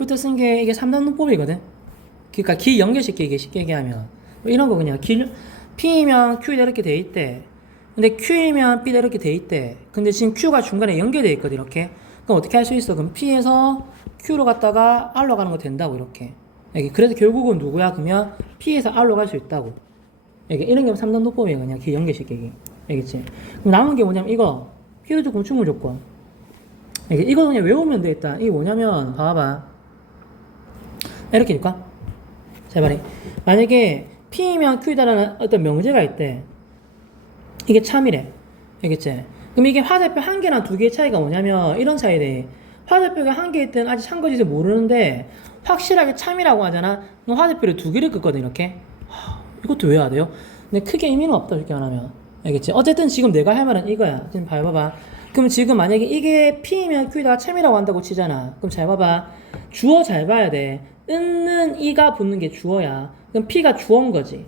부터 쓴 게 이게 3단 문법이거든. 그러니까 길 연결시키기 쉽게 얘기하면 이런 거 그냥 P면 Q다 이렇게 돼 있대. 근데 Q이면 B다 이렇게 돼 있대. 근데 지금 Q가 중간에 연결돼 있거든 이렇게. 그럼 어떻게 할 수 있어? 그럼 P에서 Q로 갔다가 R로 가는 거 된다고 이렇게. 그래서 결국은 누구야? 그러면 P에서 R로 갈 수 있다고. 이런 게 3단 문법이에요. 그냥 길 연결시키기. 알겠지? 그럼 남은 게 뭐냐면 이거 필요 조건, 충분 조건. 이거 그냥 외우면 돼 일단. 이게 뭐냐면 봐봐. 이렇게 줄까? 자, 말해. 만약에 P면 Q다라는 어떤 명제가 있대. 이게 참이래. 알겠지? 그럼 이게 화살표 한 개랑 두 개의 차이가 뭐냐면 이런 차이래. 화살표가 한 개 있든 아직 참거짓을 모르는데 확실하게 참이라고 하잖아. 그럼 화살표를 두 개를 긋거든 이렇게. 이것도 외워야 돼요. 근데 크게 의미는 없다 이렇게 안 하면. 알겠지? 어쨌든 지금 내가 할 말은 이거야. 지금 봐봐. 그럼 지금 만약에 이게 P면 Q다가 참이라고 한다고 치잖아. 그럼 잘 봐봐. 주어 잘 봐야 돼. 은는 이가 붙는 게 주어야. 그럼 P가 주어인 거지.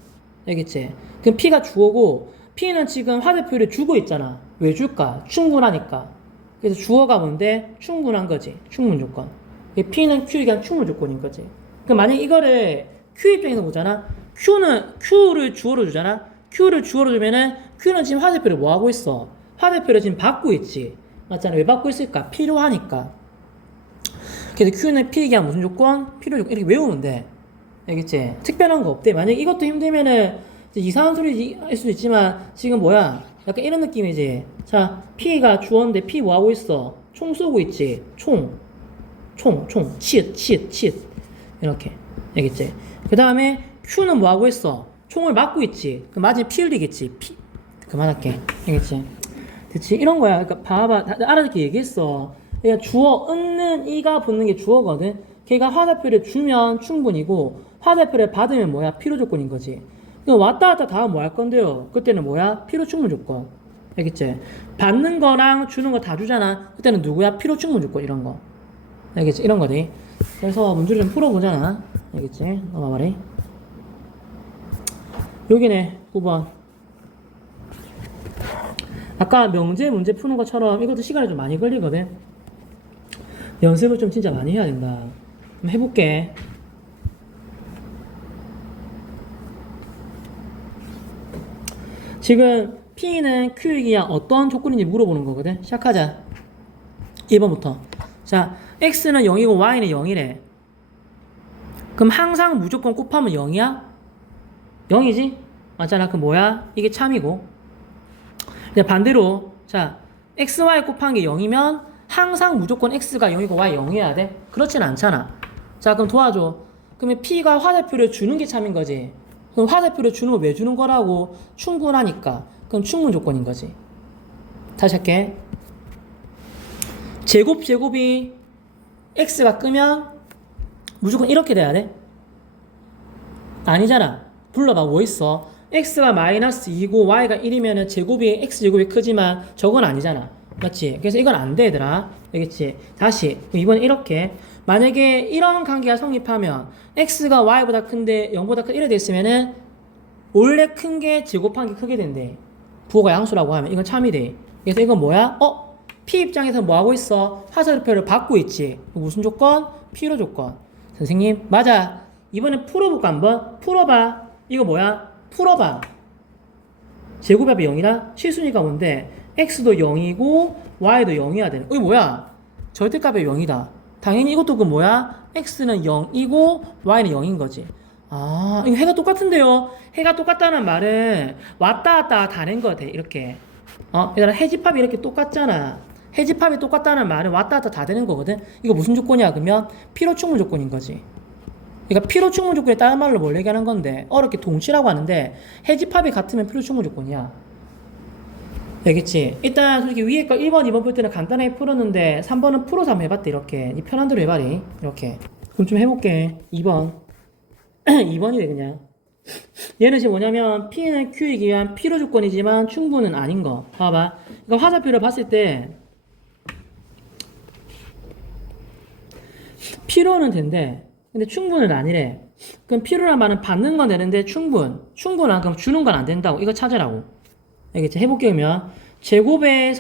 알겠지? 그럼 P가 주어고 P는 지금 화살표를 주고 있잖아. 왜 줄까? 충분하니까. 그래서 주어가 뭔데? 충분한 거지. 충분 조건. P는 Q에 대한 충분 조건인 거지. 그럼 만약에 이거를 Q 입장에서 보잖아. Q를 주어로 주잖아. Q를 주어로 주면은 Q는 지금 화살표를 뭐 하고 있어? 화살표를 지금 받고 있지. 맞잖아. 왜 받고 있을까? 필요하니까. 그래서 Q는 P에 대한 무슨 조건? 필요 조건. 이렇게 외우면 돼. 알겠지? 특별한 거 없대. 만약에 이것도 힘들면은 이상한 소리 할 수도 있지만 지금 뭐야? 약간 이런 느낌이지. 자, P가 주어인데 P 뭐 하고 있어? 총 쏘고 있지. 총. 치읓. 이렇게. 알겠지? 그 다음에 Q는 뭐 하고 있어? 총을 맞고 있지. 그럼 맞으면 피 흘리겠지. 피. 그만할게. 알겠지? 그치? 이런 거야. 그러니까 봐봐. 알아듣게 얘기했어. 그러니까 주어, 은는 이가 붙는 게 주어거든. 걔가 화살표를 주면 충분이고, 화살표를 받으면 뭐야? 필요 조건인 거지. 그럼 왔다 갔다 다음 뭐 할 건데요? 그때는 뭐야? 필요 충분 조건. 알겠지? 받는 거랑 주는 거 다 주잖아. 그때는 누구야? 필요 충분 조건. 이런 거. 알겠지? 이런 거지. 그래서 문제를 좀 풀어보잖아. 알겠지? 넘어가리. 여기네. 9번. 아까 명제 문제 푸는 것처럼 이것도 시간이 좀 많이 걸리거든. 연습을 좀 진짜 많이 해야 된다. 한번 해볼게. 지금 P는 Q에게 어떤 조건인지 물어보는 거거든. 시작하자. 1번부터. 자, X는 0이고 Y는 0이래. 그럼 항상 무조건 곱하면 0이야? 0이지? 맞잖아. 그럼 뭐야? 이게 참이고. 이제 반대로 자 x, y 곱한 게 0이면 항상 무조건 x가 0이고 y 0이어야 돼? 그렇진 않잖아. 자 그럼 도와줘. 그러면 p가 화살표를 주는 게 참인 거지. 그럼 화살표를 주는 거 왜 주는 거라고? 충분하니까. 그럼 충분 조건인 거지. 다시 할게. 제곱이 x가 끄면 무조건 이렇게 돼야 돼? 아니잖아. 불러봐. 뭐 있어? x가 마이너스 2고 y가 1이면 제곱이 x제곱이 크지만 저건 아니잖아. 맞지? 그래서 이건 안 돼, 얘들아. 알겠지? 다시. 이번에 이렇게. 만약에 이런 관계가 성립하면 x가 y보다 큰데 0보다 큰 1이 됐으면은 원래 큰 게 제곱한 게 크게 된대. 부호가 양수라고 하면 이건 참이 돼. 그래서 이건 뭐야? P 입장에서 뭐 하고 있어? 화살표를 받고 있지. 무슨 조건? 필요 조건. 선생님, 맞아. 이번에 풀어볼까 한번? 풀어봐. 이거 뭐야? 풀어봐. 제곱합이 0이다? 실수니까 뭔데? x도 0이고 y도 0이어야 되는. 이거 뭐야? 절대값이 0이다. 당연히 이것도 그 뭐야? x는 0이고 y는 0인 거지. 아, 이거 해가 똑같은데요? 해가 똑같다는 말은 왔다 갔다 다른 거 같아. 이렇게. 얘들아, 해집합이 이렇게 똑같잖아. 해집합이 똑같다는 말은 왔다 갔다 다 되는 거거든? 이거 무슨 조건이야? 그러면 필요 충분 조건인 거지. 그러니까 필요 충분 조건에 다른 말로 뭘 얘기하는 건데 어렵게 동치라고 하는데 해집합이 같으면 필요 충분 조건이야. 알겠지? 일단 솔직히 위에 거 1번, 2번 볼 때는 간단하게 풀었는데 3번은 풀어서 한번 해봤대. 이렇게 니 편한 대로 해봐리. 이렇게. 그럼 좀 해볼게. 2번 2번이래 그냥. 얘는 지금 뭐냐면 P는 Q이기 위한 필요 조건이지만 충분은 아닌 거. 봐봐. 그러니까 화살표를 봤을 때 필요는 된대. 근데 충분은 아니래. 그럼 필요란 말은 받는 건 되는데 충분한 그럼 주는 건 안 된다고. 이거 찾으라고. 알겠지? 해볼게. 그러면 제곱이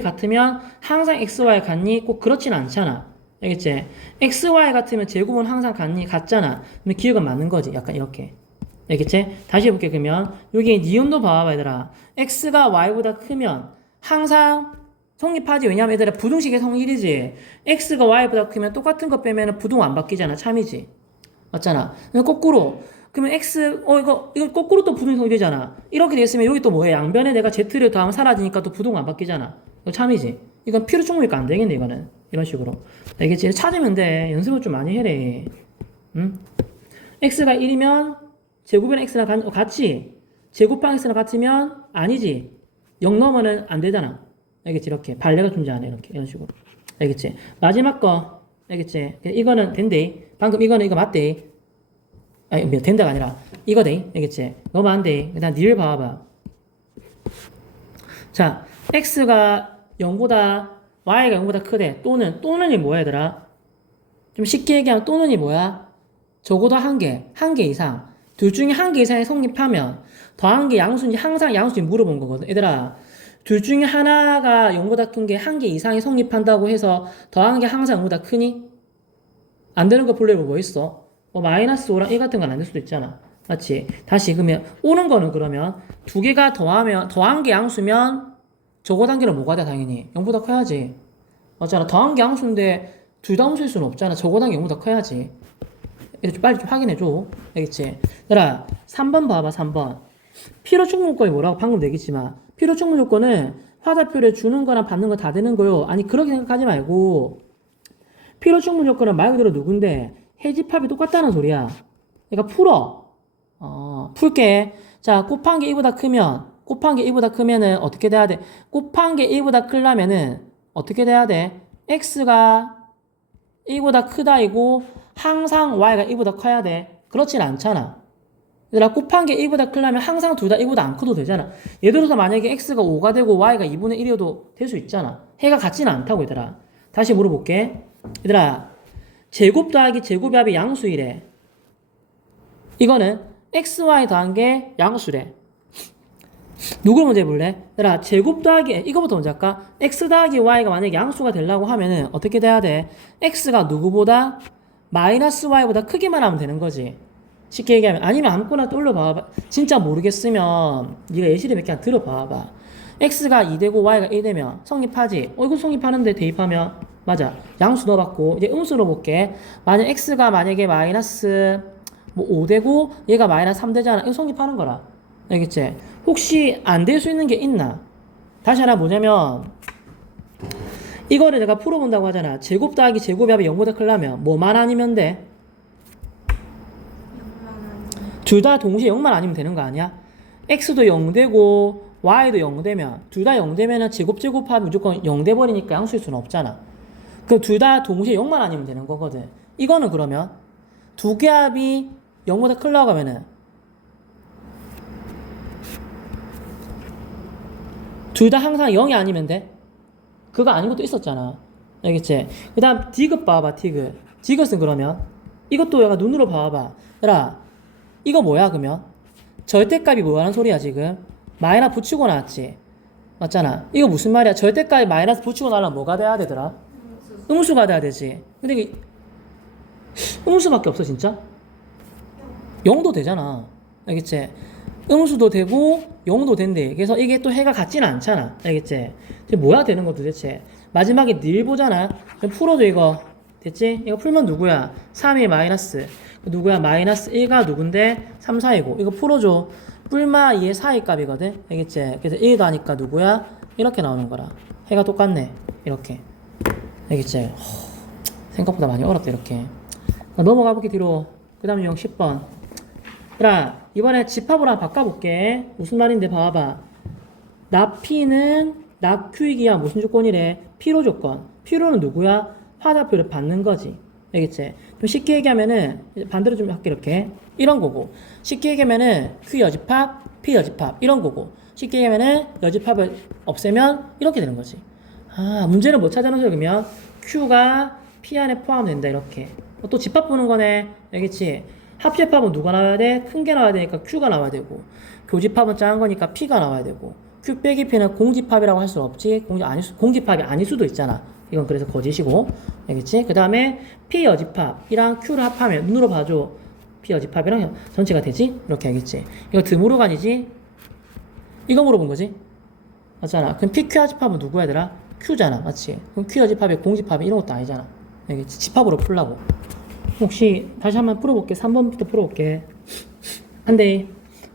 같으면 항상 x, y 같니? 꼭 그렇진 않잖아. 알겠지? XY 같으면 제곱은 항상 같잖아. 그러면 기억은 맞는 거지. 약간 이렇게. 알겠지? 다시 해볼게. 그러면 여기 니온도 봐봐 얘들아. X가 Y보다 크면 항상 성립하지. 왜냐면 얘들아 부등식의 성질이지. X가 Y보다 크면 똑같은 거 빼면 부등 안 바뀌잖아. 참이지. 맞잖아. 거꾸로. 그러면 X, 이거 거꾸로 또 부등식 성질이잖아. 이렇게 됐으면 여기 또 뭐해? 양변에 내가 Z를 더하면 사라지니까 또 부등 안 바뀌잖아. 이거 참이지. 이건 필요 충분히니까 안 되겠네, 이거는. 이런 식으로. 알겠지? 찾으면 돼. 연습을 좀 많이 해래. 응? X가 1이면 제곱은 X랑 같지? 제곱방 X랑 같으면 아니지. 0 넘으면 안 되잖아. 알겠지? 이렇게. 발레가 존재하네. 이렇게. 이런 식으로. 알겠지? 마지막 거. 알겠지? 이거는 된대. 방금 이거는 이거 맞대. 아니, 된다가 아니라 이거 돼. 알겠지? 너무 안 돼. 일단 니를 봐봐. 자, X가 0보다 Y가 0보다 크대. 또는이 뭐야, 얘들아? 좀 쉽게 얘기하면 또는이 뭐야? 적어도 한 개 이상. 둘 중에 한 개 이상이 성립하면 더한 게 양수인지 항상 양수인지 물어본 거거든. 얘들아, 둘 중에 하나가 0보다 큰 게 한 개 이상이 성립한다고 해서 더한 게 항상 0보다 크니? 안 되는 거 볼래 뭐 있어? 마이너스 5랑 1 같은 건 안 될 수도 있잖아. 맞지? 다시 그러면 오는 거는 그러면 두 개가 더한 게 양수면 저거 단계는 뭐가 돼 당연히 0보다 커야지. 맞잖아. 더한 게 양수인데 둘 다 함수일 수는 없잖아. 저거 단계 0보다 커야지. 이거 빨리 좀 확인해줘. 알겠지? 얘들아 3번 봐봐. 3번 필요 충분 요건이 뭐라고 방금 얘기했지만 필요 충분 요건은 화살표를 주는 거랑 받는 거 다 되는 거요. 아니 그렇게 생각하지 말고 필요 충분 요건은 말 그대로 누군데 해집합이 똑같다는 소리야. 그러니까 풀어. 풀게. 자, 곱한 게 2보다 크면은 어떻게 돼야 돼? 곱한 게 2보다 크려면은 어떻게 돼야 돼? X가 2보다 크다이고 항상 Y가 2보다 커야 돼. 그렇진 않잖아. 얘들아, 곱한 게 1보다 크려면 항상 둘 다 1보다 안 커도 되잖아. 예를 들어서 만약에 X가 5가 되고 Y가 2분의 1이어도 될 수 있잖아. 해가 같지는 않다고 얘들아. 다시 물어볼게. 얘들아, 제곱 더하기 제곱의 합이 양수이래. 이거는 XY 더한 게 양수래. 누굴 먼저 해볼래? 얘들아, 제곱 더하기, 이거부터 먼저 할까? X 더하기 Y가 만약에 양수가 되려고 하면은 어떻게 돼야 돼? X가 누구보다? 마이너스 Y보다 크기만 하면 되는 거지. 쉽게 얘기하면. 아니면 아무거나 떠올려봐봐. 진짜 모르겠으면 네가 예시를 몇 개 들어봐봐. X가 2되고 Y가 1되면 성립하지? 이거 성립하는데 대입하면 맞아. 양수 넣어봤고 이제 음수로 볼게. 만약 X가 만약에 마이너스 5되고 얘가 마이너스 3되잖아. 이거 성립하는 거라. 알겠지? 혹시 안 될 수 있는 게 있나? 다시 하나 뭐냐면 이거를 내가 풀어본다고 하잖아. 제곱 더하기 제곱의 합이 0보다 크려면 뭐만 아니면 돼? 둘 다 동시에 0만 아니면 되는 거 아니야? X도 0 되고 Y도 0 되면 둘 다 0 되면 제곱합이 무조건 0 돼버리니까 양수일 수는 없잖아. 그럼 둘 다 동시에 0만 아니면 되는 거거든. 이거는 그러면 두 개 합이 0보다 크려고 하면은 둘 다 항상 0이 아니면 돼? 그거 아닌 것도 있었잖아. 알겠지? 그 다음 디귿 봐봐. 디귿은 그러면 이것도 약간 눈으로 봐봐. 얘들아, 이거 뭐야 그러면? 절대값이 뭐라는 소리야 지금? 마이너스 붙이고 나왔지? 맞잖아. 이거 무슨 말이야? 절대값이 마이너스 붙이고 나면 뭐가 돼야 되더라? 음수가 돼야 되지. 근데 이게 음수밖에 없어 진짜? 0도 되잖아. 알겠지? 음수도 되고 0도 된대. 그래서 이게 또 해가 같지는 않잖아. 알겠지? 뭐야 되는 거 도대체? 마지막에 늘 보잖아. 풀어줘 이거. 됐지? 이거 풀면 누구야? 3이 마이너스 누구야? 마이너스 1가 누군데? 3, 4이고 이거 풀어줘. 뿔마 2의 사이 값이거든? 알겠지? 그래서 1도 하니까 누구야? 이렇게 나오는 거라. 해가 똑같네. 이렇게. 알겠지? 생각보다 많이 어렵다 이렇게. 넘어가 볼게 뒤로. 그 다음 유형 10번. 그럼 이번에 집합으로 한번 바꿔볼게. 무슨 말인데 봐봐. 나 P는 나 Q이기야 무슨 조건이래? 필요 조건. 필요는 누구야? 화살표를 받는 거지. 알겠지? 좀 쉽게 얘기하면은 반대로 좀 할게 이렇게. 이런 거고. 쉽게 얘기하면은 Q 여집합, P 여집합 이런 거고. 쉽게 얘기하면은 여집합을 없애면 이렇게 되는 거지. 문제는 뭐 찾아놓으세요 그러면 Q가 P 안에 포함된다 이렇게. 또 집합 보는 거네. 알겠지? 합집합은 누가 나와야 돼? 큰 게 나와야 되니까 Q가 나와야 되고 교집합은 작은 거니까 P가 나와야 되고 Q 빼기 P는 공집합이라고 할 수 없지. 공집합이 아닐 수도 있잖아. 이건 그래서 거짓이고. 알겠지? 그 다음에 P 여집합이랑 Q를 합하면 눈으로 봐줘. P 여집합이랑 전체가 되지? 이렇게 알겠지? 이거 드무르간이지? 이거 물어본 거지? 맞잖아. 그럼 PQ 여집합은 누구 얘들아? Q잖아. 맞지? 그럼 Q 여집합이 공집합이 이런 것도 아니잖아. 알겠지? 집합으로 풀라고. 혹시 다시 한번 풀어볼게. 3번부터 풀어볼게. 한데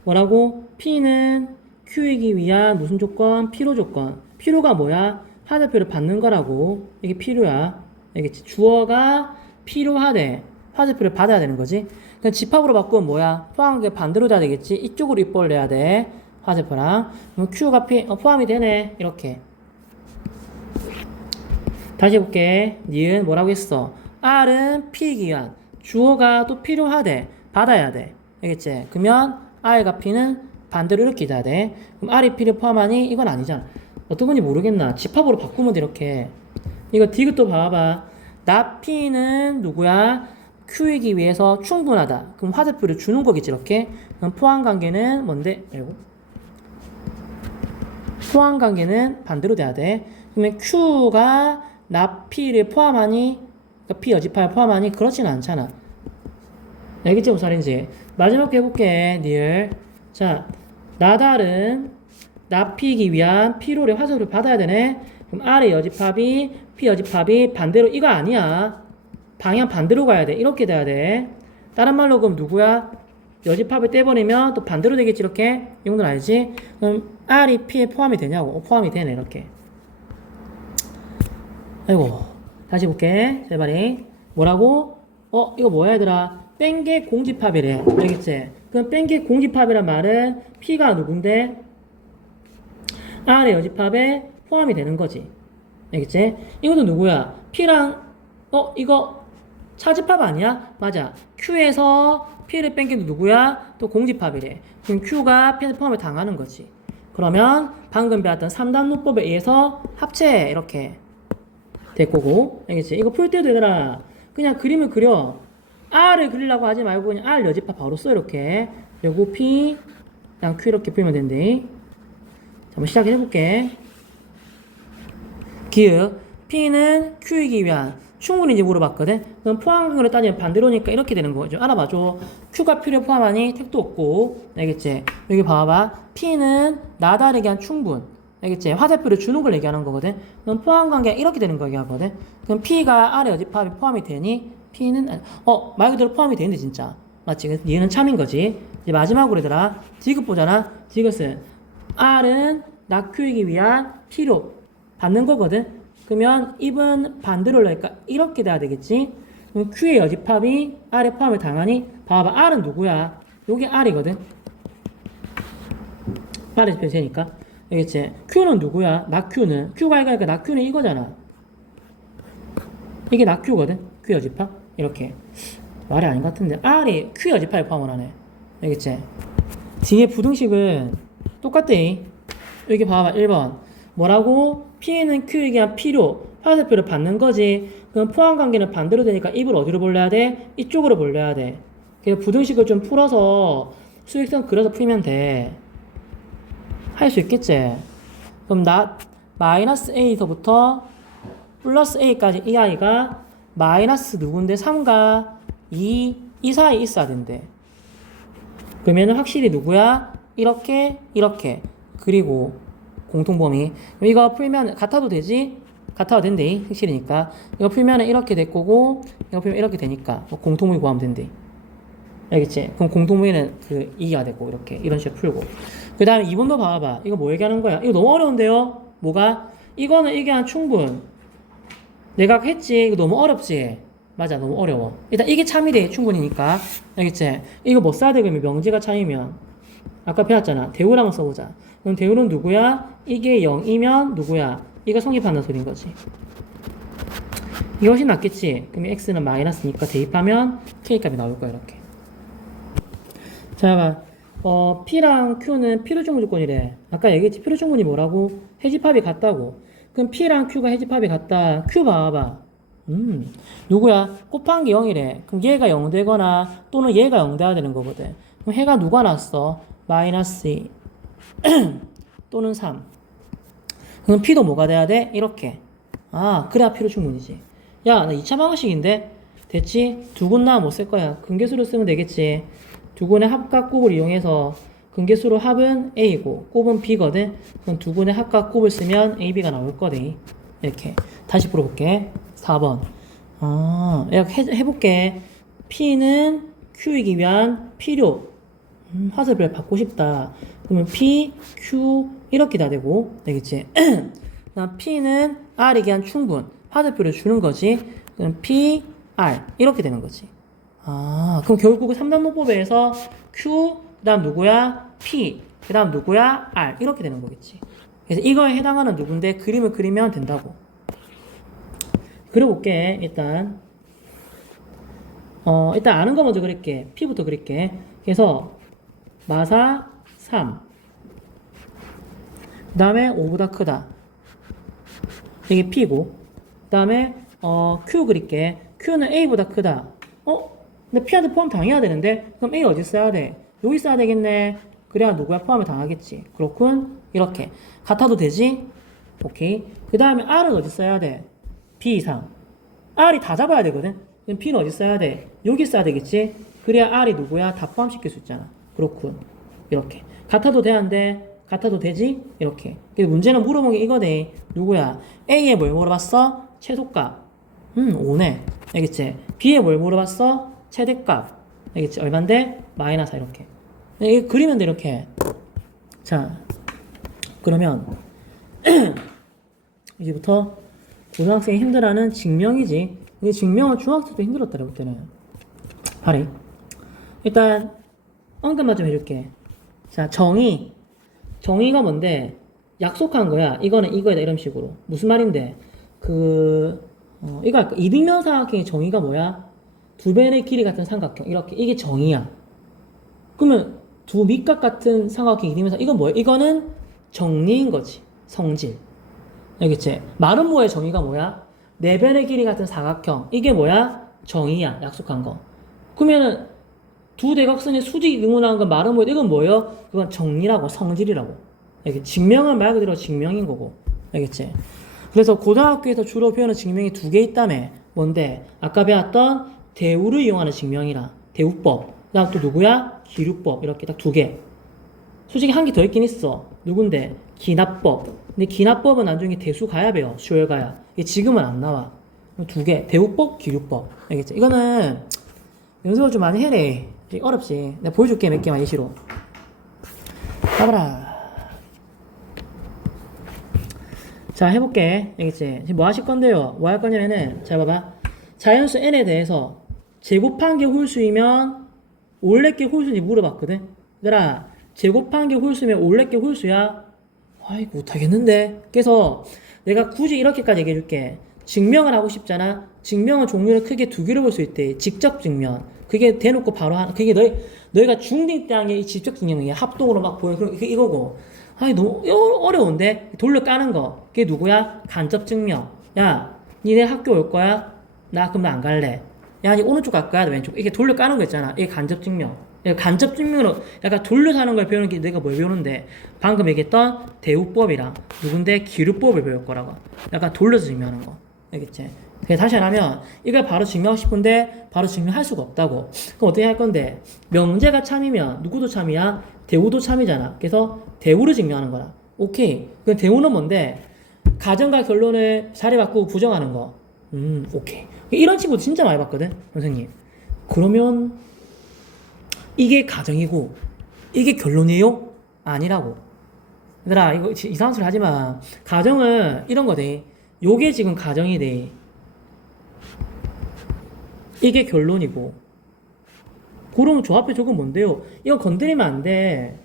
뭐라고? P는 Q이기 위한 무슨 조건? 필요 조건. 필요가 뭐야? 화살표를 받는 거라고. 이게 필요야. 알겠지? 주어가 필요하대. 화살표를 받아야 되는 거지. 그럼 집합으로 바꾸면 뭐야? 포함한 반대로 돼야 되겠지? 이쪽으로 입벌 내야 돼. 화살표랑. 그럼 Q가 포함이 되네. 이렇게. 다시 해볼게. 니은 뭐라고 했어? R은 P이기 위한. 주어가 또 필요하대. 받아야 돼. 알겠지? 그러면 R과 P는 반대로 이렇게 돼야 돼. 그럼 R이 P를 포함하니? 이건 아니잖아. 어떤 건지 모르겠나? 집합으로 바꾸면 돼, 이렇게. 이거 디귿도 봐봐. 나 P는 누구야? Q이기 위해서 충분하다. 그럼 화살표를 주는 거겠지, 이렇게. 그럼 포함관계는 뭔데? 아이고. 포함관계는 반대로 돼야 돼. 그러면 Q가 나 P를 포함하니? 그러니까 P 여집합을 포함하니? 그렇진 않잖아. 알겠지, 무슨 말인지? 마지막 거 해볼게, 니을. 자, 나달은 나 P이기 위한 P로의 화살표를 받아야 되네. 그럼 R의 여집합이 P 여집합이 반대로 이거 아니야. 방향 반대로 가야 돼. 이렇게 돼야 돼. 다른 말로 그럼 누구야? 여집합을 떼버리면 또 반대로 되겠지, 이렇게. 이 정도는 알지? 그럼 R이 P에 포함이 되냐고. 포함이 되네, 이렇게. 아이고. 다시 볼게. 제발이. 뭐라고? 이거 뭐야, 얘들아? 뺀게 공집합이래. 알겠지? 그럼 뺀게 공집합이란 말은 P가 누군데? R의 여집합에 포함이 되는 거지. 알겠지? 이것도 누구야? P랑, 이거 차집합 아니야? 맞아. Q에서 P를 뺀 게 누구야? 또 공집합이래. 그럼 Q가 P에 포함을 당하는 거지. 그러면 방금 배웠던 3단 문법에 의해서 합체 이렇게 될 거고. 알겠지? 이거 풀 때도 얘들아 그냥 그림을 그려. R을 그리려고 하지 말고 그냥 R 여집합 바로 써, 이렇게. 그리고 P, 그냥 Q 이렇게 풀면 된대. 자, 한번 시작을 해볼게. 기읍. P는 Q이기 위한. 충분히 이제 물어봤거든? 그럼 포함관계로 따지면 반대로니까 이렇게 되는 거죠. 알아봐줘. Q가 P를 포함하니 택도 없고. 알겠지? 여기 봐봐. P는 나다르게 한 충분. 알겠지? 화살표를 주는 걸 얘기하는 거거든? 그럼 포함관계가 이렇게 되는 거 얘기하거든? 그럼 P가 R의 여집합이 포함이 되니? P는, 말 그대로 포함이 되는데, 진짜. 맞지? 그래서 얘는 참인 거지. 이제 마지막으로 얘들아, 디귿 보잖아. 디귿은 R은 나 Q이기 위한 P로 받는 거거든? 그러면 입은 반대로 올라니까 이렇게 돼야 되겠지? 그럼 Q의 여집합이 R에 포함을 당하니? 봐봐, R은 누구야? 요게 R이거든? R의 여집합이 되니까. 알겠지? Q는 누구야? 나 Q는. Q가 이거니까 나 Q는 이거잖아. 이게 나 Q거든? Q 여집합? 이렇게. 말이 아닌 것 같은데. R이 Q 여집합에 포함을 하네. 알겠지? 뒤에 부등식은 똑같대. 여기 봐봐, 1번. 뭐라고? P는 Q에게 한 P로 화살표를 받는 거지. 그럼 포함관계는 반대로 되니까 입을 어디로 벌려야 돼? 이쪽으로 벌려야 돼. 그래서 부등식을 좀 풀어서 수익성 그려서 풀면 돼. 할 수 있겠지? 그럼 마이너스 A서부터 플러스 A까지 이 아이가 마이너스 누군데? 3과 2, 이 사이에 있어야 된대. 그러면은 확실히 누구야? 이렇게, 이렇게. 그리고 공통범위. 이거 풀면 같아도 되지? 같아도 된대. 확실히니까. 이거 풀면 이렇게 될 거고, 이거 풀면 이렇게 되니까. 공통범위 구하면 된대. 알겠지? 그럼 공통범위는 그 2가 되고, 이렇게. 이런 식으로 풀고. 그 다음에 2번도 봐봐. 이거 뭐 얘기하는 거야? 이거 너무 어려운데요? 뭐가? 이거는 이게 한 충분. 내가 했지? 이거 너무 어렵지? 맞아, 너무 어려워. 일단 이게 참이래, 충분이니까. 알겠지? 이거 뭐 써야 돼? 그러면 명제가 참이면. 아까 배웠잖아. 대우를 한번 써보자. 그럼 대우는 누구야? 이게 0이면 누구야? 이거 성립한다는 소리인 거지. 이게 훨씬 낫겠지? 그럼 x는 마이너스니까 대입하면 k값이 나올 거야, 이렇게. 자, 봐. P랑 Q는 필요충분 조건이래. 아까 얘기했지? 필요충분이 뭐라고? 해집합이 같다고. 그럼 P랑 Q가 해집합이 같다. Q 봐봐. 누구야? 곱한 게 0이래. 그럼 얘가 0 되거나 또는 얘가 0 돼야 되는 거거든. 그럼 해가 누가 났어? 마이너스 2 또는 3. 그럼 P도 뭐가 돼야 돼? 이렇게. 아, 그래야 P로 충분이지. 야, 나 2차 방정식인데? 됐지? 두근 나와 못 쓸 거야. 근계수로 쓰면 되겠지. 두근의 합과 곱을 이용해서 근계수로 합은 A고 곱은 B거든? 그럼 두근의 합과 곱을 쓰면 AB가 나올 거대. 이렇게. 다시 풀어볼게. 4번. 아, 야, 해볼게. P는 Q이기 위한 필요. 화살표를 받고 싶다. 그러면 P, Q 이렇게 다 되고 되겠지. 그다음 P는 R이기 위한 충분. 화살표를 주는 거지. 그럼 P, R 이렇게 되는 거지. 아, 그럼 결국은 3단 논법에서 Q 그다음 누구야? P 그다음 누구야? R 이렇게 되는 거겠지. 그래서 이거에 해당하는 누군데 그림을 그리면 된다고. 그려볼게. 일단 일단 아는 거 먼저 그릴게. P부터 그릴게. 그래서 마사 3. 그 다음에 5보다 크다. 이게 P고. 그 다음에 Q 그릴게. Q는 A보다 크다. 근데 P한테 포함 당해야 되는데 그럼 A 어디 써야 돼? 여기 써야 되겠네. 그래야 누구야? 포함을 당하겠지. 그렇군. 이렇게. 같아도 되지? 오케이. 그 다음에 R은 어디 써야 돼? B 이상. R이 다 잡아야 되거든? 그럼 P는 어디 써야 돼? 여기 써야 되겠지? 그래야 R이 누구야? 다 포함시킬 수 있잖아. 그렇군. 이렇게. 같아도 돼안돼? 같아도 되지? 이렇게. 그래서 문제는 물어본 게 이거네. 누구야? A에 뭘 물어봤어? 최소값. 5네. 알겠지? B에 뭘 물어봤어? 최대값. 알겠지? 얼만데? 마이너스 이렇게. 이게 그리면 돼, 이렇게. 자, 그러면 이제부터 고등학생이 힘들어하는 증명이지. 근데 증명은 중학생 때 힘들었더라, 그때는. 바래. 일단 언급만 좀 해줄게. 자, 정의가 뭔데? 약속한 거야. 이거는 이거다 이런 식으로. 무슨 말인데? 이거 할까? 이등변 삼각형의 정의가 뭐야? 두 변의 길이 같은 삼각형. 이렇게. 이게 정의야. 그러면 두 밑각 같은 삼각형 이등변 삼각형. 이건 뭐야? 이거는 정리인 거지. 성질. 알겠지? 마른 모의 정의가 뭐야? 네 변의 길이 같은 사각형. 이게 뭐야? 정의야. 약속한 거. 그러면은 두 대각선의 수직이 응원하는 건 마른 모의 이건 뭐예요? 그건 정리라고 성질이라고. 알겠지? 증명은 말 그대로 증명인 거고. 알겠지? 그래서 고등학교에서 주로 배우는 증명이 두 개 있다며. 뭔데? 아까 배웠던 대우를 이용하는 증명이라. 대우법. 그 다음 또 누구야? 기류법. 이렇게 딱 두 개. 솔직히 한 개 더 있긴 있어. 누군데? 기납법. 근데 기납법은 나중에 대수 가야 배워. 수열 가야. 이게 지금은 안 나와. 두 개. 대우법, 기류법. 알겠지? 이거는 연습을 좀 많이 해래. 어렵지. 내가 보여줄게. 몇 개만 예시로. 봐봐라. 자, 해볼게. 알겠지? 지금 뭐 하실 건데요? 뭐 할 거냐면은, 자, 봐봐. 자연수 n에 대해서 제곱한 게 홀수이면 원래 게 홀수인지 물어봤거든? 얘들아, 제곱한 게 홀수면 원래 게 홀수야? 아이고, 못하겠는데? 그래서 내가 굳이 이렇게까지 얘기해줄게. 증명을 하고 싶잖아? 증명은 종류를 크게 두 개로 볼 수 있대. 직접 증명. 그게 대놓고 바로 그게 너희가 중1 때 한 게 이 직접 증명이야. 합동으로 막 보여. 이거고. 아니, 너무 어려운데? 돌려 까는 거. 그게 누구야? 간접 증명. 야, 니네 학교 올 거야? 그럼 나 안 갈래. 야, 니 오른쪽 갈 거야? 나 왼쪽. 이렇게 돌려 까는 거 있잖아. 이게 간접 증명. 간접 증명으로 약간 돌려서 하는 걸 배우는 게 내가 뭘 배우는데 방금 얘기했던 대우법이랑 누군데 기류법을 배울 거라고. 약간 돌려서 증명하는 거. 알겠지? 다시 하면 이걸 바로 증명하고 싶은데 바로 증명할 수가 없다고. 그럼 어떻게 할 건데? 명제가 참이면 누구도 참이야? 대우도 참이잖아. 그래서 대우를 증명하는 거라. 오케이. 그 대우는 뭔데? 가정과 결론을 자리 바꾸고 부정하는 거. 오케이. 이런 친구도 진짜 많이 봤거든, 선생님. 그러면 이게 가정이고 이게 결론이에요? 아니라고. 얘들아, 이거 이상한 소리 하지 마. 가정은 이런 거대. 요게 지금 가정이 돼. 이게 결론이고. 그러면 조합의 조건 뭔데요? 이거 건드리면 안 돼.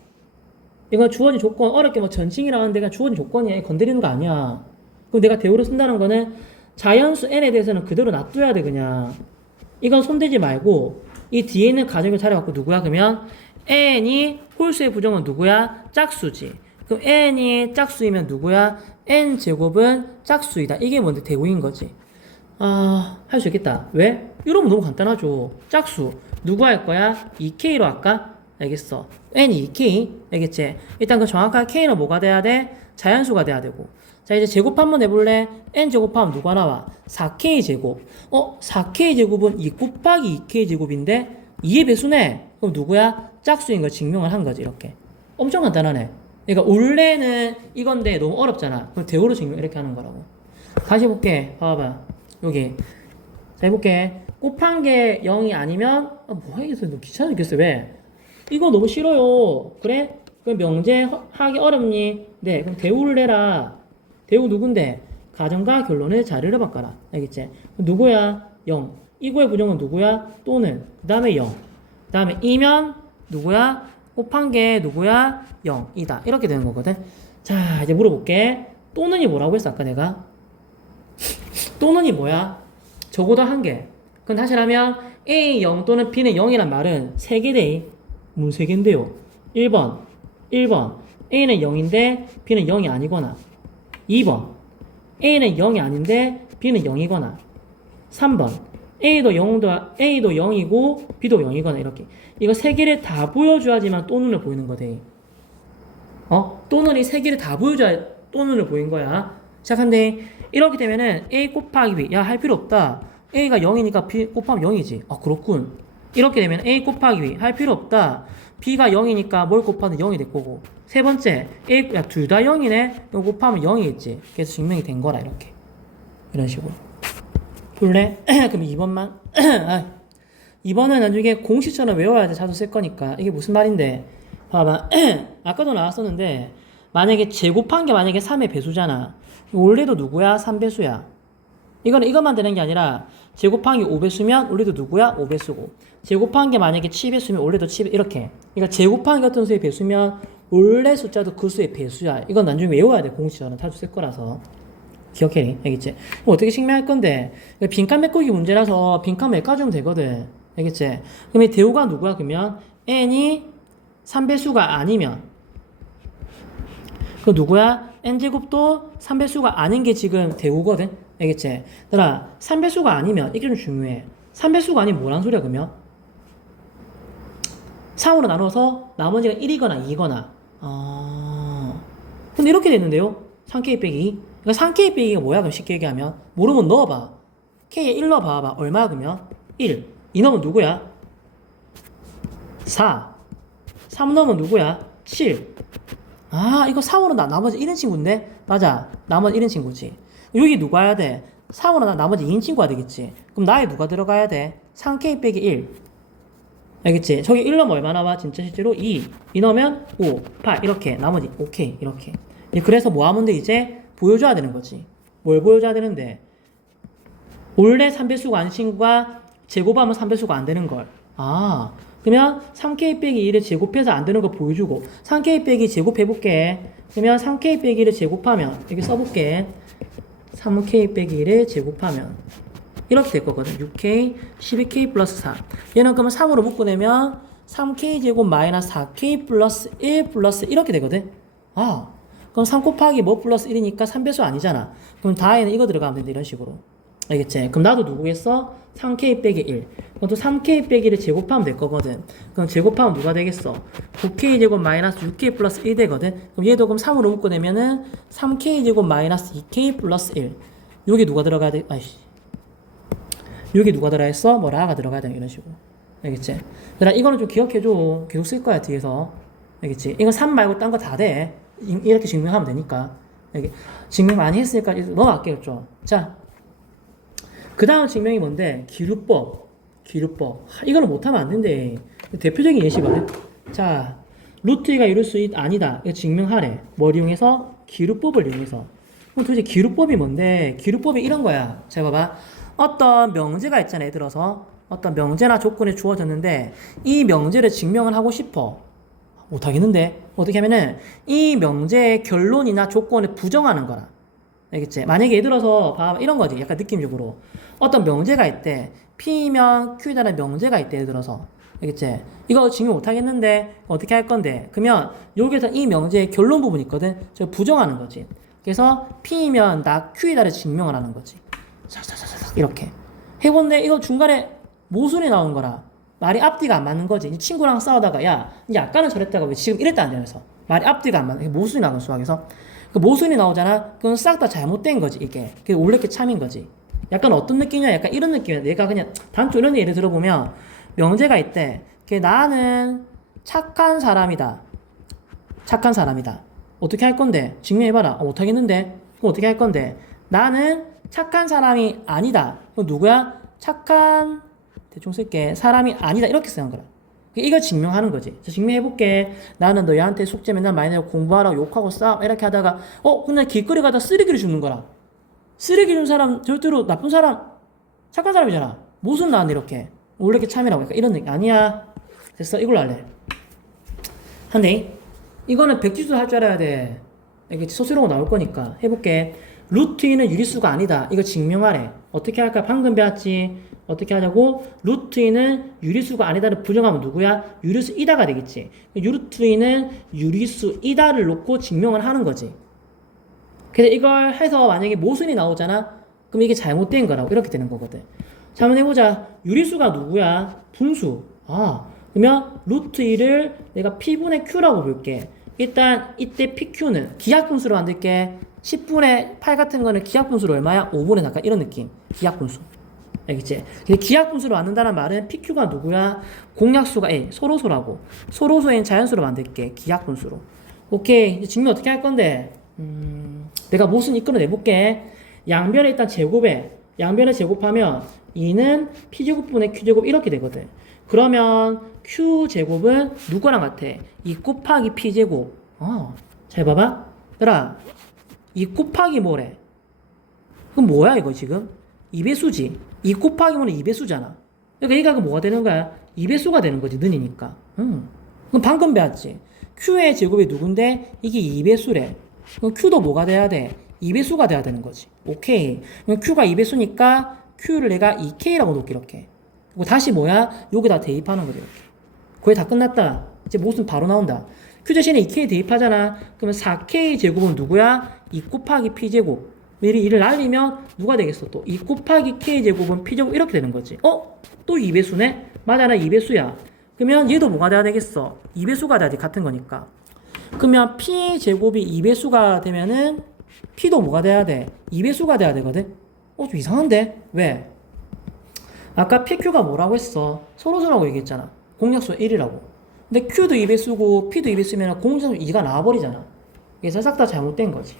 이건 주어진 조건, 어렵게 뭐 전칭이라고 하는 데가 주어진 조건이야. 이거 건드리는 거 아니야. 그럼 내가 대우를 쓴다는 거는 자연수 n에 대해서는 그대로 놔둬야 돼, 그냥. 이건 손대지 말고, 이 뒤에 있는 가정을 차려갖고 누구야? 그러면 n이 홀수의 부정은 누구야? 짝수지. 그럼 n이 짝수이면 누구야? n제곱은 짝수이다. 이게 뭔데? 대우인 거지. 할 수 있겠다. 왜? 이러면 너무 간단하죠. 짝수. 누구 할 거야? 2K로 할까? 알겠어. n이 2K. 알겠지? 일단 그 정확한 K는 뭐가 돼야 돼? 자연수가 돼야 되고. 자, 이제 제곱 한번 해볼래? n제곱하면 누가 나와? 4k제곱. 4k제곱은 2 곱하기 2k제곱인데 2의 배수네. 그럼 누구야? 짝수인 걸 증명을 한 거지, 이렇게. 엄청 간단하네. 그러니까 원래는 이건데 너무 어렵잖아. 그럼 대우로 증명 이렇게 하는 거라고. 다시 해볼게. 봐봐. 여기. 자, 해볼게. 곱한 게 0이 아니면, 뭐야, 이게 너 귀찮아 죽겠어. 왜? 이거 너무 싫어요. 그래? 그럼 명제 하기 어렵니? 네. 그럼 대우를 내라. 대우 누군데? 가정과 결론의 자리를 바꿔라. 알겠지? 누구야? 0. 이거의 부정은 누구야? 또는. 그 다음에 0. 그 다음에 이면 누구야? 곱한 게 누구야? 0이다. 이렇게 되는 거거든. 자, 이제 물어볼게. 또는이 뭐라고 했어? 아까 내가? 또는이 뭐야? 적어도 한 개. 그럼 다시 하면 A 0 또는 B는 0이란 말은 3개대. 문 3개인데요. 1번. A는 0인데 B는 0이 아니거나. 2번. A는 0이 아닌데 B는 0이거나. 3번. A도 0이고 B도 0이거나 이렇게. 이거 3개를 다 보여줘야지만 또 눈을 보이는 거대. 또 눈이 3개를 다 보여줘야 또 눈을 보인 거야. 시작한데 이렇게 되면은 A 곱하기 B. 야, 할 필요 없다. A가 0이니까 B 곱하면 0이지. 그렇군. 이렇게 되면 A 곱하기 B. 할 필요 없다. B가 0이니까 뭘 곱하면 0이 될 거고. 세 번째, 야, 둘 다 0이네? 이거 곱하면 0이겠지. 그래서 증명이 된 거라, 이렇게. 이런 식으로. 볼래? 그럼 2번만. 2번은 나중에 공식처럼 외워야 돼. 자주 쓸 거니까. 이게 무슨 말인데? 봐봐. 아까도 나왔었는데, 만약에 제곱한 게 만약에 3의 배수잖아. 원래도 누구야? 3배수야. 이것만 되는 게 아니라, 제곱한 게 5배수면 원래도 누구야? 5배수고. 제곱한 게 만약에 7배수면 원래도 7배, 이렇게. 그러니까 제곱한 게 어떤 수의 배수면 원래 숫자도 그 수의 배수야. 이건 나중에 외워야 돼. 공식처럼 자주 쓸 거라서. 기억해. 알겠지? 그럼 어떻게 증명할 건데? 빈칸 메꾸기 문제라서 빈칸 메꿔주면 되거든. 알겠지? 그럼 이 대우가 누구야? 그러면 n이 3배수가 아니면 그 누구야? n제곱도 3배수가 아닌 게 지금 대우거든. 알겠지? 얘들아, 3배수가 아니면 이게 좀 중요해. 3배수가 아니면 뭐란 소리야 그러면? 3으로 나눠서 나머지가 1이거나 2거나. 근데 이렇게 됐는데요? 3K 빼기 2. 그러니까 3K 빼기가 뭐야? 그럼 쉽게 얘기하면 모르면 넣어봐. K에 1 넣어봐봐. 얼마 그러면? 1. 2 넣으면 누구야? 4. 3 넣으면 누구야? 7. 이거 3으로 나머지 1인 친구인데? 맞아. 나머지 1인 친구지. 여기 누가 해야 돼? 3으로 나머지 2인 친구가 되겠지. 그럼 나에 누가 들어가야 돼? 3K 빼기 1. 알겠지? 저기 1 넣으면 얼마 나와? 진짜 실제로 2. 2 넣으면 5, 8. 이렇게. 나머지 오케이. 이렇게. 그래서 뭐 하면 돼? 이제 보여줘야 되는 거지. 뭘 보여줘야 되는데? 원래 3배수가 아닌 친구가 제곱하면 3배수가 안 되는 걸. 그러면 3K 빼기 2를 제곱해서 안 되는 거 보여주고 3K 빼기 제곱해볼게. 그러면 3K 빼기 2를 제곱하면 여기 써볼게. 3K 빼기 1을 제곱하면 이렇게 될 거거든. 6K, 12K 플러스 4. 얘는 그러면 3으로 묶어내면 3K 제곱 마이너스 4K 플러스 1 플러스 이렇게 되거든. 그럼 3 곱하기 뭐 플러스 1이니까 3배수 아니잖아. 그럼 다에는 이거 들어가면 된다. 이런 식으로. 알겠지? 그럼 나도 누구겠어? 3K 빼기 1. 그럼 또 3K 빼기 1을 제곱하면 될 거거든. 그럼 제곱하면 누가 되겠어? 9K 제곱 마이너스 6K 플러스 1 되거든. 그럼 얘도 그럼 3으로 묶어내면은 3K 제곱 마이너스 2K 플러스 1. 여기 누가 들어가야 돼? 여기 누가 들어가 있어? 라가 들어가야 돼. 이런 식으로. 알겠지? 그러나 이거는 좀 기억해줘. 계속 쓸 거야, 뒤에서. 알겠지? 이건 3 말고 딴 거 다 돼. 이렇게 증명하면 되니까. 증명 많이 했으니까 너무 아껴줬죠. 자, 그 다음 증명이 뭔데? 기류법. 이거는 못하면 안 된대. 대표적인 예시 봐. 자, 루트가 이룰 수 아니다. 이거 증명하래. 뭘 이용해서? 기류법을 이용해서. 그럼 도대체 기류법이 뭔데? 기류법이 이런 거야. 자, 봐봐. 어떤 명제가 있잖아. 예를 들어서 어떤 명제나 조건이 주어졌는데 이 명제를 증명을 하고 싶어. 못하겠는데? 어떻게 하면은 이 명제의 결론이나 조건을 부정하는 거라. 알겠지? 만약에 예를 들어서 봐봐. 이런 거지. 약간 느낌적으로. 어떤 명제가 있대. P면 Q라는 명제가 있대. 예를 들어서. 알겠지? 이거 증명 못하겠는데 어떻게 할 건데? 그러면 여기서 이 명제의 결론 부분이 있거든. 저 부정하는 거지. 그래서 P면 나 Q이다를 증명을 하는 거지. 이렇게 해본데 이거 중간에 모순이 나온 거라. 말이 앞뒤가 안 맞는 거지. 친구랑 싸우다가 야, 이제 아까는 저랬다가 왜 지금 이랬다 안 되면서 말이 앞뒤가 안 맞는 모순이 나온 수학에서. 그 모순이 나오잖아. 그건 싹 다 잘못된 거지 이게. 그게 올레길 참인 거지. 약간 어떤 느낌이냐? 약간 이런 느낌이야. 내가 그냥 단순 이런 예를 들어보면 명제가 있대. 나는 착한 사람이다. 착한 사람이다. 어떻게 할 건데? 증명해봐라. 못하겠는데? 그럼 어떻게 할 건데? 나는 착한 사람이 아니다. 그럼 누구야? 착한 대충 쓸게. 사람이 아니다. 이렇게 쓰는 거라. 이걸 증명하는 거지. 자, 증명해볼게. 나는 너희한테 숙제 맨날 많이 내고 공부하라고 욕하고 싸 이렇게 하다가 근데 길거리 가다 쓰레기를 줍는 거라. 쓰레기 준 사람 절대로 나쁜 사람 착한 사람이잖아. 무슨 나한테 이렇게 원래 이렇게 참이라고 할까? 이런 느낌 아니야. 됐어. 이걸로 할래. 한데 이거는 백지수 할 줄 알아야 돼. 이게 소수로가 나올 거니까 해볼게. 루트 2는 유리수가 아니다. 이거 증명하래. 어떻게 할까? 방금 배웠지. 어떻게 하자고? 루트 2는 유리수가 아니다를 부정하면 누구야? 유리수 이다가 되겠지. 루트 2는 유리수 이다를 놓고 증명을 하는 거지. 그래서 이걸 해서 만약에 모순이 나오잖아? 그럼 이게 잘못된 거라고 이렇게 되는 거거든. 자, 한번 해보자. 유리수가 누구야? 분수. 그러면 루트 2를 내가 P분의 Q라고 볼게. 일단 이때 PQ는 기하분수로 만들게. 10분의 8 같은 거는 기하분수로 얼마야? 5분의 4 이런 느낌. 기하분수. 알겠지? 근데 기하분수로 만든다는 말은 PQ가 누구야? 공약수가 A, 소로소라고. 소로소인 자연수로 만들게. 기하분수로. 오케이. 이제 증명 어떻게 할 건데? 내가 무슨 이끌어내볼게. 양변에 일단 제곱해. 양변에 제곱하면 2는 P제곱분의 Q제곱 이렇게 되거든. 그러면 Q제곱은 누구랑 같아? 2 곱하기 P제곱. 잘 봐봐. 얘들아, 2 곱하기 뭐래? 그럼 뭐야 이거 지금? 2배수지. 2 곱하기 뭐는 2배수잖아. 그러니까 얘가 뭐가 되는 거야? 2배수가 되는 거지. 는이니까. 그럼 방금 배웠지. Q의 제곱이 누군데? 이게 2배수래. 그럼 Q도 뭐가 돼야 돼? 2배수가 돼야 되는 거지. 오케이. 그럼 Q가 2배수니까 Q를 내가 2K라고 놓을게 이렇게. 그리고 다시 뭐야? 여기다 대입하는 거죠 이렇게. 거의 다 끝났다. 이제 모순 바로 나온다. Q 대신에 2K 대입하잖아. 그러면 4K 제곱은 누구야? 2 곱하기 P제곱. 미리 이를 날리면 누가 되겠어? 또 2 곱하기 K 제곱은 P제곱 이렇게 되는 거지. 또 2배수네? 맞아, 나 2배수야. 그러면 얘도 뭐가 돼야 되겠어? 2배수가 돼야 돼. 같은 거니까. 그러면 P제곱이 2배수가 되면은 P도 뭐가 돼야 돼? 2배수가 돼야 되거든? 좀 이상한데? 왜? 아까 PQ가 뭐라고 했어? 서로서라고 얘기했잖아. 공약수 1이라고. 근데 Q도 2배수고 P도 2배수면 공약수 2가 나와버리잖아. 그래서 싹 다 잘못된 거지.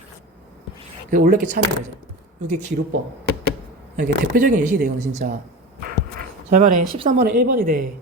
그래서 원래 이렇게 참여해 보자. 이게 기루법. 이게 대표적인 예시돼, 이거는 진짜. 잘 말해. 13번에 1번이 돼.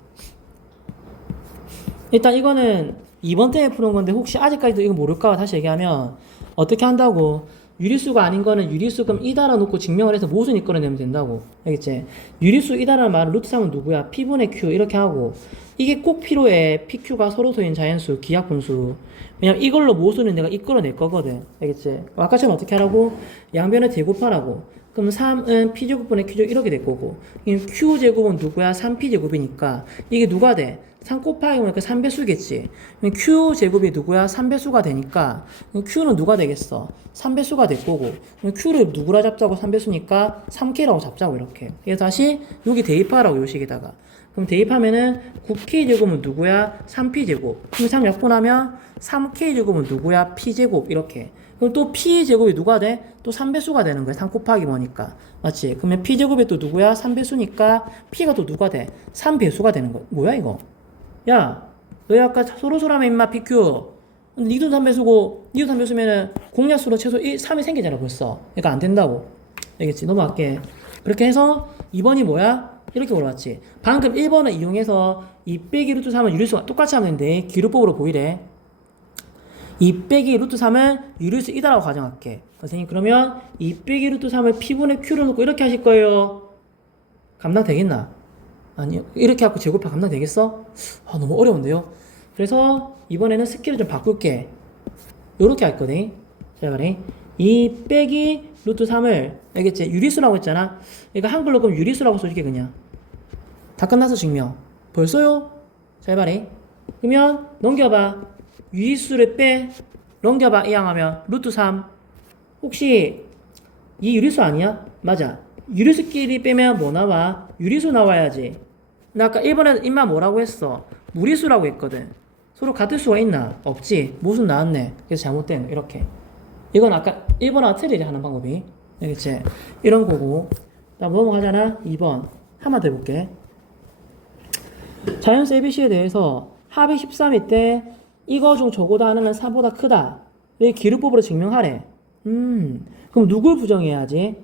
일단 이거는 2번 때문에 푸는 건데 혹시 아직까지도 이거 모를까 다시 얘기하면 어떻게 한다고? 유리수가 아닌 거는 유리수 그럼 이다라 놓고 증명을 해서 모순 이끌어내면 된다고. 알겠지? 유리수 이다라는 말은 루트 3은 누구야? P분의 Q 이렇게 하고 이게 꼭 필요해. PQ가 서로소인 자연수, 기하분수. 왜냐면 이걸로 모순을 내가 이끌어낼 거거든. 알겠지? 아까처럼 어떻게 하라고? 양변을 제곱하라고. 그럼 3은 P제곱분의 Q제곱 이렇게 될 거고 Q제곱은 누구야? 3P제곱이니까 이게 누가 돼? 3 곱하기 보니까 3배수겠지. Q제곱이 누구야? 3배수가 되니까 Q는 누가 되겠어? 3배수가 될 거고 Q를 누구라 잡자고 3배수니까 3K라고 잡자고 이렇게. 그래서 다시 여기 대입하라고 요식에다가. 그럼 대입하면은 9K제곱은 누구야? 3P제곱. 그럼 3 약분하면 3K제곱은 누구야? P제곱 이렇게. 그럼 또 P제곱이 누가 돼? 또 3배수가 되는 거야. 3 곱하기 뭐니까. 맞지? 그러면 P제곱이 또 누구야? 3배수니까 P가 또 누가 돼? 3배수가 되는 거야. 뭐야 이거? 야, 너희 아까 소로소라면 임마 PQ. 근데 니도 3배수고 니도 3배수면은 공약수로 최소 3이 생기잖아 벌써. 그러니까 안 된다고. 알겠지? 넘어갈게. 그렇게 해서 2번이 뭐야? 이렇게 물어봤지. 방금 1번을 이용해서 2 빼기 루트 3은 유리수가 똑같이 하면 되는데 기루법으로 보이래. 2 빼기 루트 3은 유리수 이다라고 가정할게. 선생님 그러면 2 빼기 루트 3을 P분의 Q를 놓고 이렇게 하실 거예요. 감당 되겠나? 아니요. 이렇게 하고 제곱해 감당 되겠어? 너무 어려운데요. 그래서 이번에는 스킬을 좀 바꿀게. 요렇게 할 거네. 자, 말해. 2 빼기 루트 3을 알겠지? 유리수라고 했잖아. 그러니까 한글로 그럼 유리수라고 써줄게 그냥. 다 끝났어 증명. 벌써요? 잘 말해. 그러면 넘겨봐. 유리수를 빼. 넘겨봐. 이항하면 루트 3. 혹시 이 유리수 아니야? 맞아. 유리수끼리 빼면 뭐 나와? 유리수 나와야지. 나 아까 1번에서 임마 뭐라고 했어? 무리수라고 했거든. 서로 같을 수가 있나? 없지. 무슨 나왔네. 그래서 잘못된 이렇게. 이건 아까 1번하고 틀리지 하는 방법이. 알겠지? 이런 거고. 다음 넘어가잖아. 2번. 한번 더 해볼게. 자연수 ABC에 대해서 합이 13일 때 이거 중 저거다 하는 4보다 크다. 왜 기름법으로 증명하래? 그럼 누굴 부정해야지?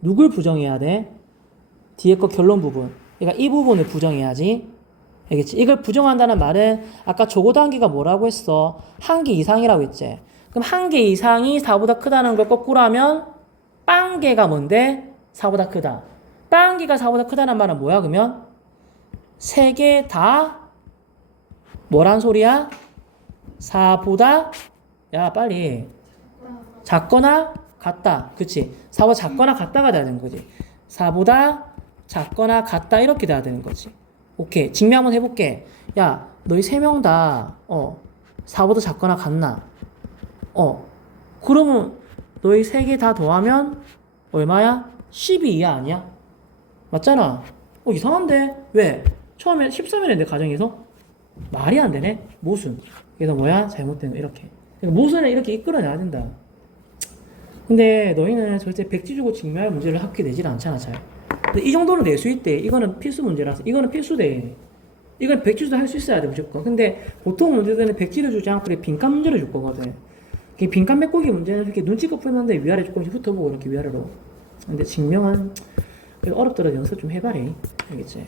누굴 부정해야 돼? 뒤에 거 결론 부분. 그러니까 이 부분을 부정해야지. 알겠지? 이걸 부정한다는 말은 아까 저거다 한 개가 뭐라고 했어? 한 개 이상이라고 했지? 그럼 한 개 이상이 4보다 크다는 걸 거꾸로 하면 빵 개가 뭔데? 4보다 크다. 빵 개가 4보다 크다는 말은 뭐야 그러면? 세 개 다 뭐란 소리야? 4보다 야 빨리 작거나 같다. 그치? 4보다 작거나 같다가 돼야 되는 거지. 4보다 작거나 같다 이렇게 돼야 되는 거지. 오케이. 증명 한번 해볼게. 야 너희 세 명 다 4보다 작거나 같나? 그러면 너희 세 개 다 더하면 얼마야? 12 이하 아니야? 맞잖아. 이상한데? 왜? 처음에 13이랬는데 가정에서? 말이 안 되네? 모순. 그래서 뭐야? 잘못된 거 이렇게. 그러니까 모순을 이렇게 이끌어내야 된다. 근데 너희는 절대 백지 주고 증명할 문제를 학교에 내질 않잖아, 잘. 근데 이 정도는 낼 수 있대. 이거는 필수 문제라서. 이거는 필수대. 이건 백지도 할 수 있어야 돼, 무조건. 근데 보통 문제들은 백지를 주지 않고 빈칸 문제를 줄 거거든. 빈칸 메꾸기 문제는 이렇게 눈치껏 풀는데 위아래 조금씩 훑어보고 이렇게 위아래로. 근데 증명은 어렵더라도 연습 좀 해봐래. 알겠지?